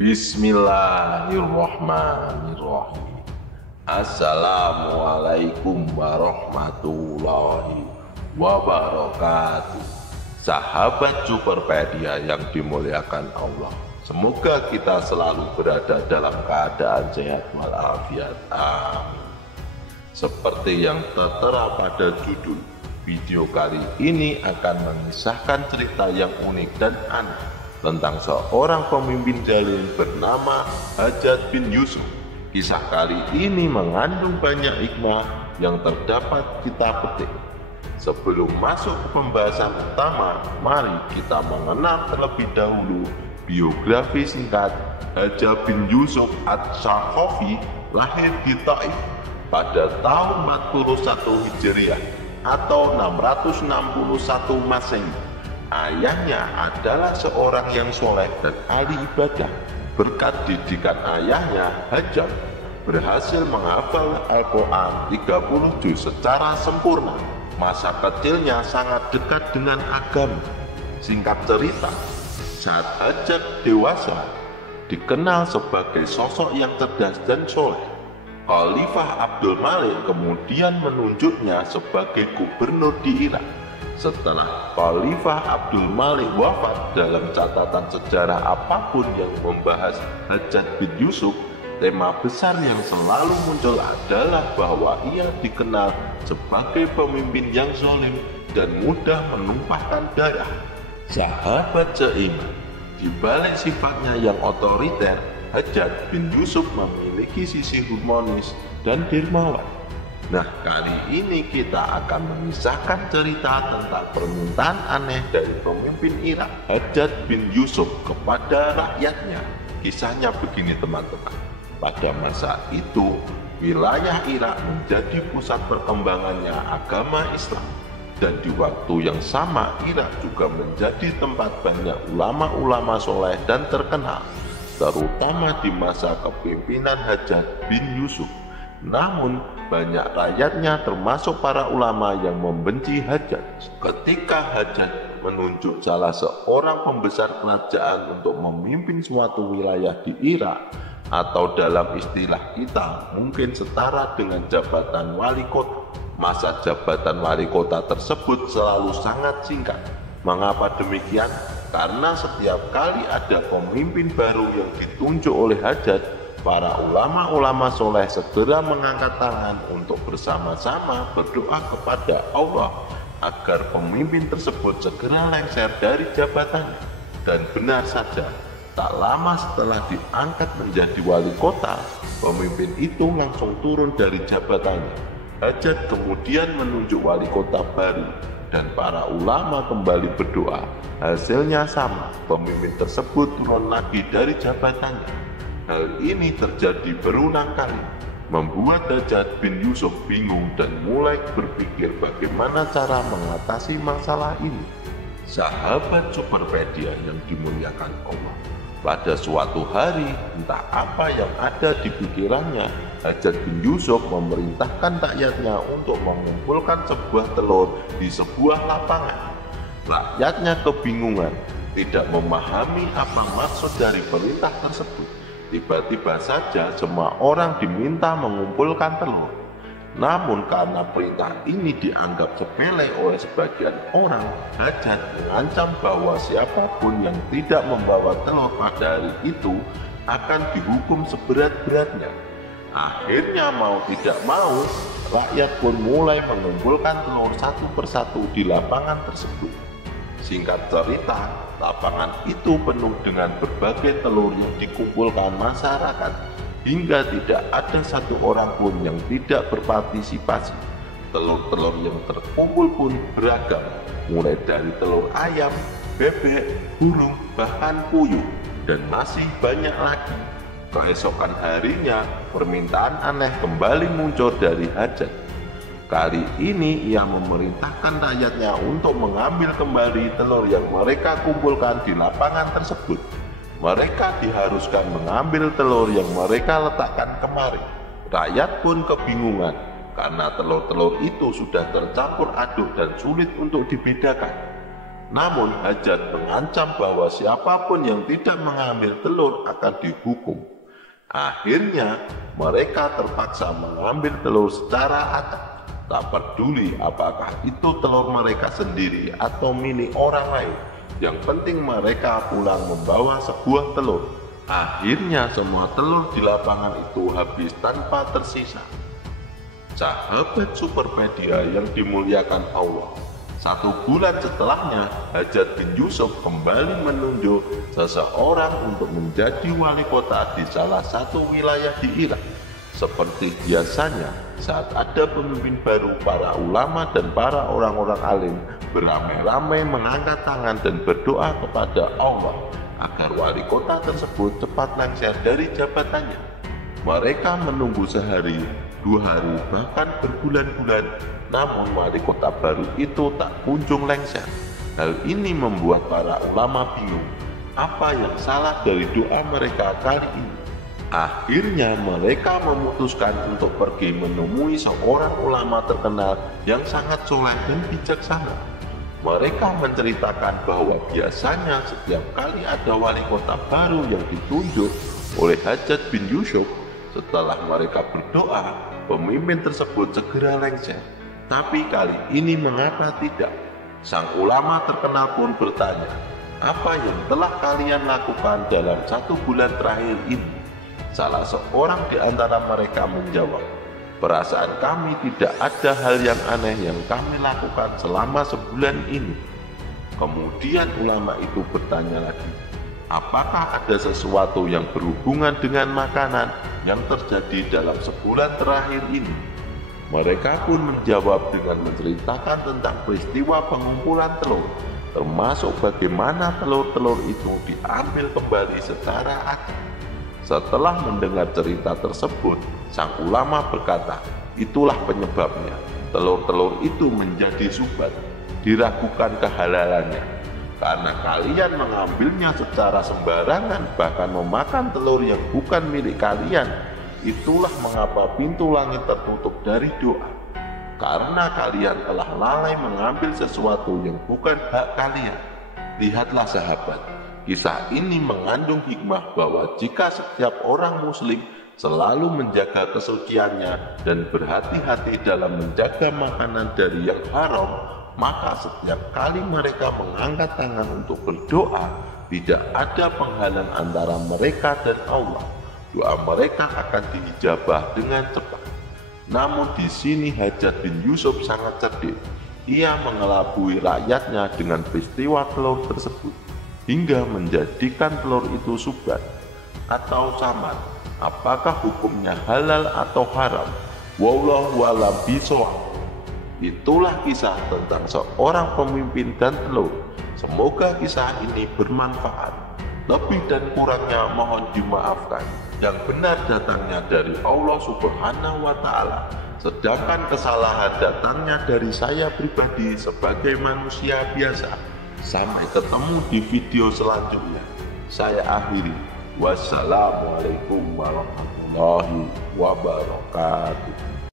Bismillahirrahmanirrahim. Assalamualaikum warahmatullahi wabarakatuh. Sahabat Superpedia yang dimuliakan Allah, semoga kita selalu berada dalam keadaan sehat walafiat. Amin. Seperti yang tertera pada judul, video kali ini akan mengisahkan cerita yang unik dan aneh tentang seorang pemimpin zalim bernama Hajjaj bin Yusuf. Kisah kali ini mengandung banyak hikmah yang terdapat kita petik. Sebelum masuk ke pembahasan utama, mari kita mengenal terlebih dahulu biografi singkat Hajjaj bin Yusuf Ats-Saqafi. Lahir di Taif pada tahun 41 Hijriah atau 661 Masehi. Ayahnya adalah seorang yang soleh dan ahli ibadah. Berkat didikan ayahnya, Hajjaj berhasil menghafal Al-Quran 30 juz secara sempurna. Masa kecilnya sangat dekat dengan agama. Singkat cerita, saat Hajjaj dewasa, dikenal sebagai sosok yang cerdas dan soleh. Khalifah Abdul Malik kemudian menunjuknya sebagai gubernur di Irak. Setelah Khalifah Abdul Malik wafat, dalam catatan sejarah apapun yang membahas Hajjaj bin Yusuf, tema besar yang selalu muncul adalah bahwa ia dikenal sebagai pemimpin yang zalim dan mudah menumpahkan darah. Sahabat seiman, di balik sifatnya yang otoriter, Hajjaj bin Yusuf memiliki sisi humanis dan dermawan. Nah, kali ini kita akan mengisahkan cerita tentang permintaan aneh dari pemimpin Irak, Hajjaj bin Yusuf, kepada rakyatnya. Kisahnya begini teman-teman. Pada masa itu, wilayah Irak menjadi pusat perkembangannya agama Islam. Dan di waktu yang sama, Irak juga menjadi tempat banyak ulama-ulama soleh dan terkenal, terutama di masa kepemimpinan Hajjaj bin Yusuf. Namun, banyak rakyatnya termasuk para ulama yang membenci Hajjaj. Ketika Hajjaj menunjuk salah seorang pembesar kerajaan untuk memimpin suatu wilayah di Irak, atau dalam istilah kita mungkin setara dengan jabatan wali kota. Masa jabatan wali kota tersebut selalu sangat singkat. Mengapa demikian? Karena setiap kali ada pemimpin baru yang ditunjuk oleh Hajjaj, para ulama-ulama soleh segera mengangkat tangan untuk bersama-sama berdoa kepada Allah agar pemimpin tersebut segera lengser dari jabatannya. Dan benar saja, tak lama setelah diangkat menjadi wali kota, pemimpin itu langsung turun dari jabatannya. Hajjaj kemudian menunjuk wali kota baru, dan para ulama kembali berdoa. Hasilnya sama, pemimpin tersebut turun lagi dari jabatannya. Hal ini terjadi berulang kali, membuat Hajjaj bin Yusuf bingung dan mulai berpikir bagaimana cara mengatasi masalah ini. Sahabat Superpedia yang dimuliakan Allah, pada suatu hari, entah apa yang ada di pikirannya, Hajjaj bin Yusuf memerintahkan rakyatnya untuk mengumpulkan sebuah telur di sebuah lapangan. Rakyatnya kebingungan, tidak memahami apa maksud dari perintah tersebut. Tiba-tiba saja semua orang diminta mengumpulkan telur. Namun karena perintah ini dianggap sepele oleh sebagian orang, Hajjaj mengancam bahwa siapapun yang tidak membawa telur pada hari itu akan dihukum seberat-beratnya. Akhirnya mau tidak mau, rakyat pun mulai mengumpulkan telur satu persatu di lapangan tersebut. Singkat cerita, lapangan itu penuh dengan berbagai telur yang dikumpulkan masyarakat, hingga tidak ada satu orang pun yang tidak berpartisipasi. Telur-telur yang terkumpul pun beragam, mulai dari telur ayam, bebek, burung, bahkan puyuh, dan masih banyak lagi. Keesokan harinya, permintaan aneh kembali muncul dari Hajjaj. Kali ini ia memerintahkan rakyatnya untuk mengambil kembali telur yang mereka kumpulkan di lapangan tersebut. Mereka diharuskan mengambil telur yang mereka letakkan kemari. Rakyat pun kebingungan karena telur-telur itu sudah tercampur aduk dan sulit untuk dibedakan. Namun Hajat mengancam bahwa siapapun yang tidak mengambil telur akan dihukum. Akhirnya mereka terpaksa mengambil telur secara acak, tak peduli apakah itu telur mereka sendiri atau milik orang lain. Yang penting mereka pulang membawa sebuah telur. Akhirnya semua telur di lapangan itu habis tanpa tersisa. Sahabat Superpedia yang dimuliakan Allah, 1 bulan setelahnya Hajat bin Yusuf kembali menunjuk seseorang untuk menjadi wali kota di salah satu wilayah di Irak. Seperti biasanya, saat ada pemimpin baru, para ulama dan para orang-orang alim beramai-ramai mengangkat tangan dan berdoa kepada Allah agar wali kota tersebut cepat lengser dari jabatannya. Mereka menunggu sehari, 2 hari, bahkan berbulan-bulan, namun wali kota baru itu tak kunjung lengser. Hal ini membuat para ulama bingung, apa yang salah dari doa mereka kali ini. Akhirnya mereka memutuskan untuk pergi menemui seorang ulama terkenal yang sangat soleh dan bijaksana. Mereka menceritakan bahwa biasanya setiap kali ada wali kota baru yang ditunjuk oleh Hajat bin Yusuf, setelah mereka berdoa, pemimpin tersebut segera lengser. Tapi kali ini mengapa tidak? Sang ulama terkenal pun bertanya, apa yang telah kalian lakukan dalam 1 bulan terakhir ini? Salah seorang di antara mereka menjawab, perasaan kami tidak ada hal yang aneh yang kami lakukan selama sebulan ini. Kemudian ulama itu bertanya lagi, apakah ada sesuatu yang berhubungan dengan makanan yang terjadi dalam sebulan terakhir ini? Mereka pun menjawab dengan menceritakan tentang peristiwa pengumpulan telur, termasuk bagaimana telur-telur itu diambil kembali secara acak. Setelah mendengar cerita tersebut, sang ulama berkata, itulah penyebabnya telur-telur itu menjadi subat, diragukan kehalalannya. Karena kalian mengambilnya secara sembarangan, bahkan memakan telur yang bukan milik kalian. Itulah mengapa pintu langit tertutup dari doa. Karena kalian telah lalai mengambil sesuatu yang bukan hak kalian. Lihatlah sahabat, kisah ini mengandung hikmah bahwa jika setiap orang muslim selalu menjaga kesuciannya dan berhati-hati dalam menjaga makanan dari yang haram, maka setiap kali mereka mengangkat tangan untuk berdoa, tidak ada penghalang antara mereka dan Allah. Doa mereka akan diijabah dengan cepat. Namun di sini Hajat bin Yusuf sangat cerdik. Ia mengelabui rakyatnya dengan peristiwa telur tersebut, hingga menjadikan telur itu subat atau samar. Apakah hukumnya halal atau haram? Wallahu a'lam bishawab. Itulah kisah tentang seorang pemimpin dan telur. Semoga kisah ini bermanfaat. Lebih dan kurangnya mohon dimaafkan. Yang benar datangnya dari Allah Subhanahu wa Ta'ala, sedangkan kesalahan datangnya dari saya pribadi sebagai manusia biasa. Sampai ketemu di video selanjutnya. Saya akhiri. Wassalamualaikum warahmatullahi wabarakatuh.